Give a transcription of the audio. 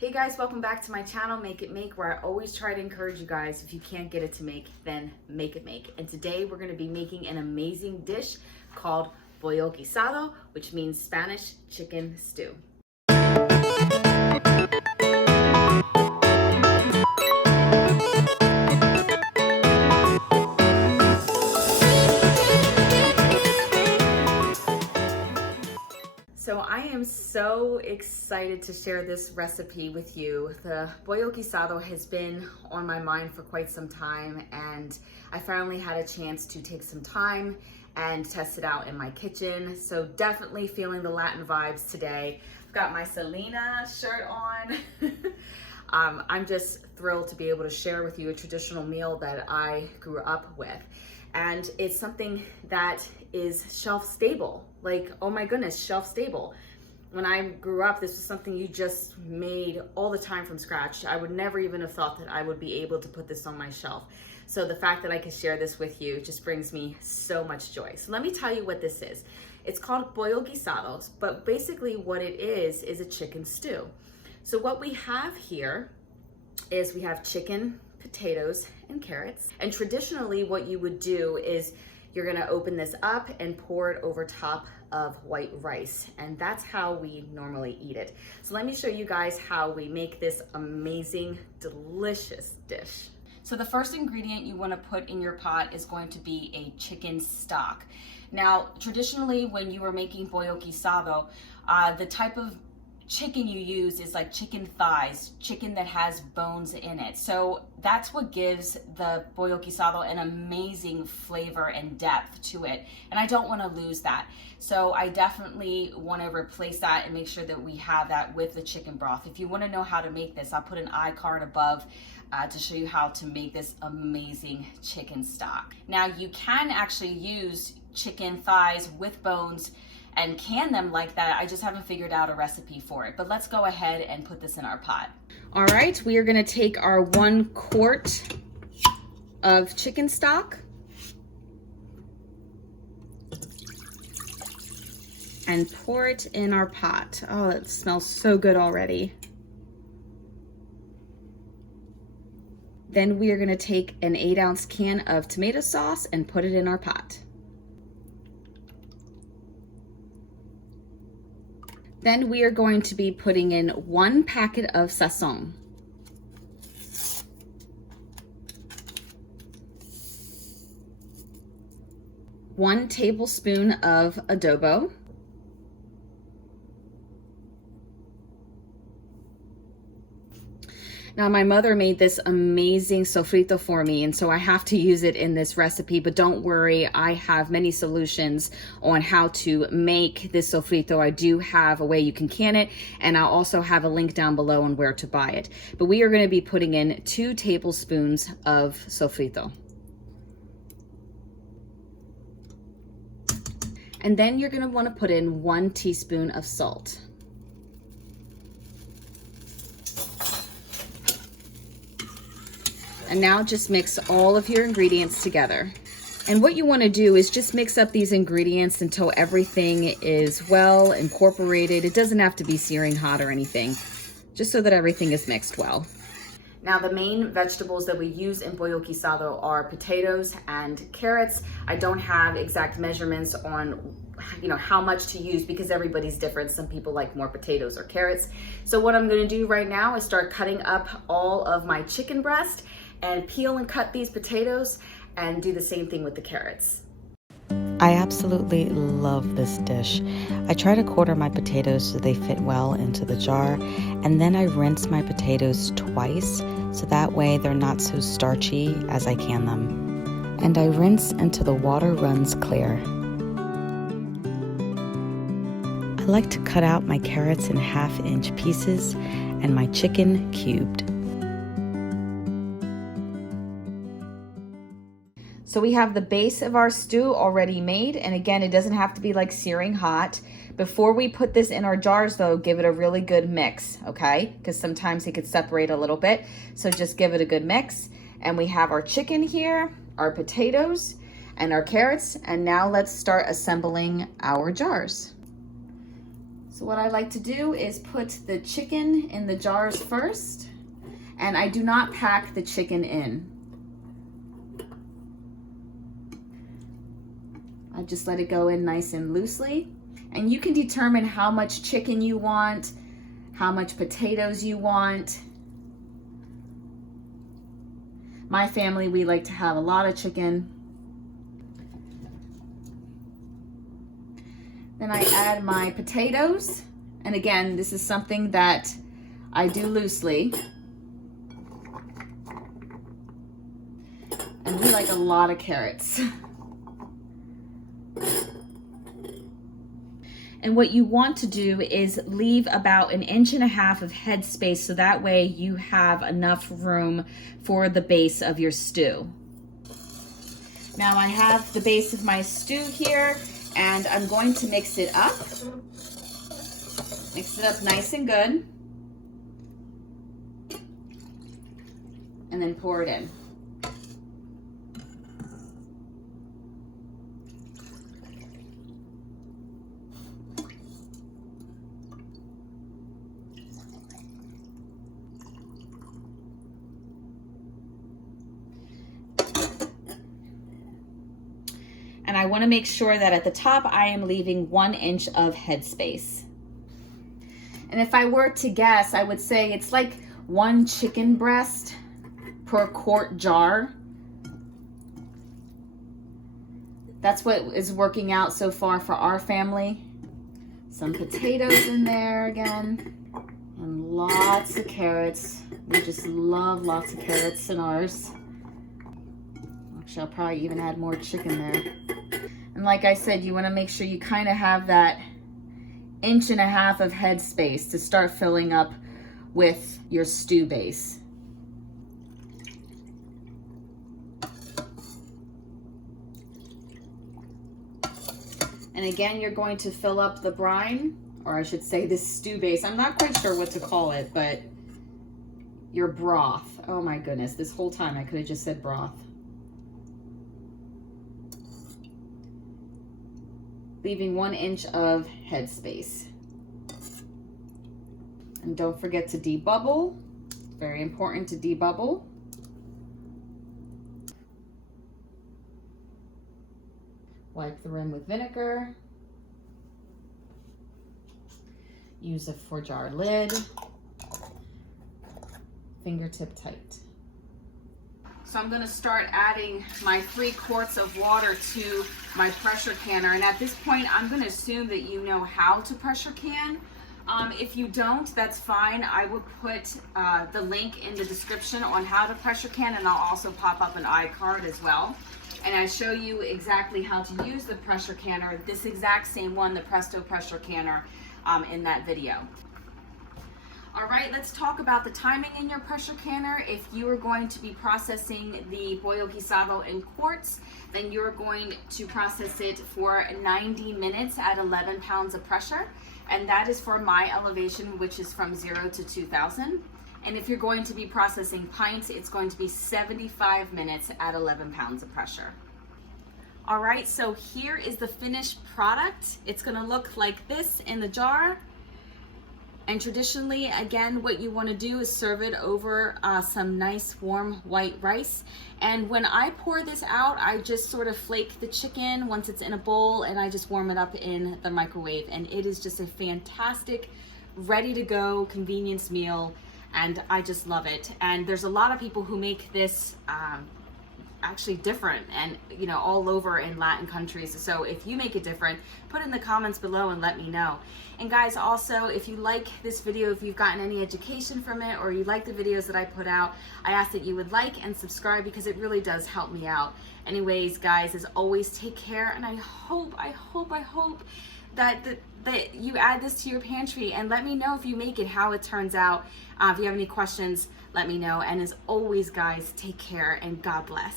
Hey guys, welcome back to my channel, Make It Make, where I always try to encourage you guys, if you can't get it to make, then make it make. And today we're gonna be making an amazing dish called Pollo Guisado, which means Spanish chicken stew. So I am so excited to share this recipe with you. The Pollo Guisado has been on my mind for quite some time, and I finally had a chance to take some time and test it out in my kitchen. So definitely feeling the Latin vibes today. I've got my Selena shirt on. I'm just thrilled to be able to share with you a traditional meal that I grew up with. And it's something that is shelf stable. Like, oh my goodness, shelf stable. When I grew up, this was something you just made all the time from scratch. I would never even have thought that I would be able to put this on my shelf. So the fact that I could share this with you just brings me so much joy. So let me tell you what this is. It's called Pollo Guisado, but basically what it is a chicken stew. So what we have here is we have chicken, potatoes, and carrots. And traditionally what you would do is you're gonna open this up and pour it over top of white rice. And that's how we normally eat it. So let me show you guys how we make this amazing, delicious dish. So the first ingredient you wanna put in your pot is going to be a chicken stock. Now, traditionally when you are making Pollo Guisado, the type of chicken you use is like chicken thighs, chicken that has bones in it. So that's what gives the Pollo Guisado an amazing flavor and depth to it. And I don't want to lose that. So I definitely want to replace that and make sure that we have that with the chicken broth. If you want to know how to make this, I'll put an iCard above to show you how to make this amazing chicken stock. Now you can actually use chicken thighs with bones and can them like that. I just haven't figured out a recipe for it, but let's go ahead and put this in our pot. All right, we are gonna take our 1 quart of chicken stock and pour it in our pot. Oh, it smells so good already. Then we are gonna take an 8-ounce can of tomato sauce and put it in our pot. Then we are going to be putting in 1 packet of Sazon. One tablespoon of Adobo. Now my mother made this amazing sofrito for me, and so I have to use it in this recipe, but don't worry, I have many solutions on how to make this sofrito. I do have a way you can can it, and I'll also have a link down below on where to buy it. But we are gonna be putting in 2 tablespoons of sofrito. And then you're gonna wanna put in 1 teaspoon of salt. And now just mix all of your ingredients together. And what you want to do is just mix up these ingredients until everything is well incorporated. It doesn't have to be searing hot or anything, just so that everything is mixed well. Now the main vegetables that we use in Pollo Guisado are potatoes and carrots. I don't have exact measurements on how much to use because everybody's different. Some people like more potatoes or carrots. So what I'm gonna do right now is start cutting up all of my chicken breast and peel and cut these potatoes and do the same thing with the carrots. I absolutely love this dish. I try to quarter my potatoes so they fit well into the jar, and then I rinse my potatoes twice so that way they're not so starchy as I can them. And I rinse until the water runs clear. I like to cut out my carrots in 1/2-inch pieces and my chicken cubed. So we have the base of our stew already made. And again, it doesn't have to be like searing hot. Before we put this in our jars though, give it a really good mix, okay? Because sometimes it could separate a little bit. So just give it a good mix. And we have our chicken here, our potatoes, and our carrots. And now let's start assembling our jars. So what I like to do is put the chicken in the jars first, and I do not pack the chicken in. I just let it go in nice and loosely. And you can determine how much chicken you want, how much potatoes you want. My family, we like to have a lot of chicken. Then I add my potatoes. And again, this is something that I do loosely. And we like a lot of carrots. And what you want to do is leave about 1.5 inches of headspace so that way you have enough room for the base of your stew. Now I have the base of my stew here, and I'm going to mix it up. Mix it up nice and good. And then pour it in. And I want to make sure that at the top I am leaving 1 inch of headspace. And if I were to guess, I would say it's like 1 chicken breast per quart jar. That's what is working out so far for our family. Some potatoes in there again, and lots of carrots. We just love lots of carrots in ours. Actually, I'll probably even add more chicken there. And like I said, you want to make sure you kind of have that 1.5 inches of headspace to start filling up with your stew base. And again, you're going to fill up the brine, or I should say this stew base. I'm not quite sure what to call it, but your broth. Oh my goodness, this whole time I could have just said broth. Leaving 1 inch of headspace. And don't forget to debubble. Very important to debubble. Wipe the rim with vinegar. Use a 4-jar lid. Fingertip tight. So I'm going to start adding my 3 quarts of water to my pressure canner. And at this point, I'm going to assume that you know how to pressure can. If you don't, that's fine. I will put the link in the description on how to pressure can, and I'll also pop up an iCard as well. And I show you exactly how to use the pressure canner, this exact same one, the Presto pressure canner, in that video. All right, let's talk about the timing in your pressure canner. If you are going to be processing the Pollo Guisado in quarts, then you're going to process it for 90 minutes at 11 pounds of pressure. And that is for my elevation, which is from 0 to 2,000. And if you're going to be processing pints, it's going to be 75 minutes at 11 pounds of pressure. All right, so here is the finished product. It's gonna look like this in the jar. And traditionally, again, what you want to do is serve it over some nice warm white rice. And when I pour this out, I just sort of flake the chicken once it's in a bowl, and I just warm it up in the microwave. And it is just a fantastic, ready to go convenience meal. And I just love it. And there's a lot of people who make this actually different, and all over in Latin countries. So if you make it different, put it in the comments below and let me know. And guys, also, if you like this video, if you've gotten any education from it, or you like the videos that I put out, I ask that you would like and subscribe, because it really does help me out. Anyways, guys, as always, take care, and I hope that you add this to your pantry, and let me know if you make it, how it turns out. If you have any questions, let me know. And as always, guys, take care and God bless.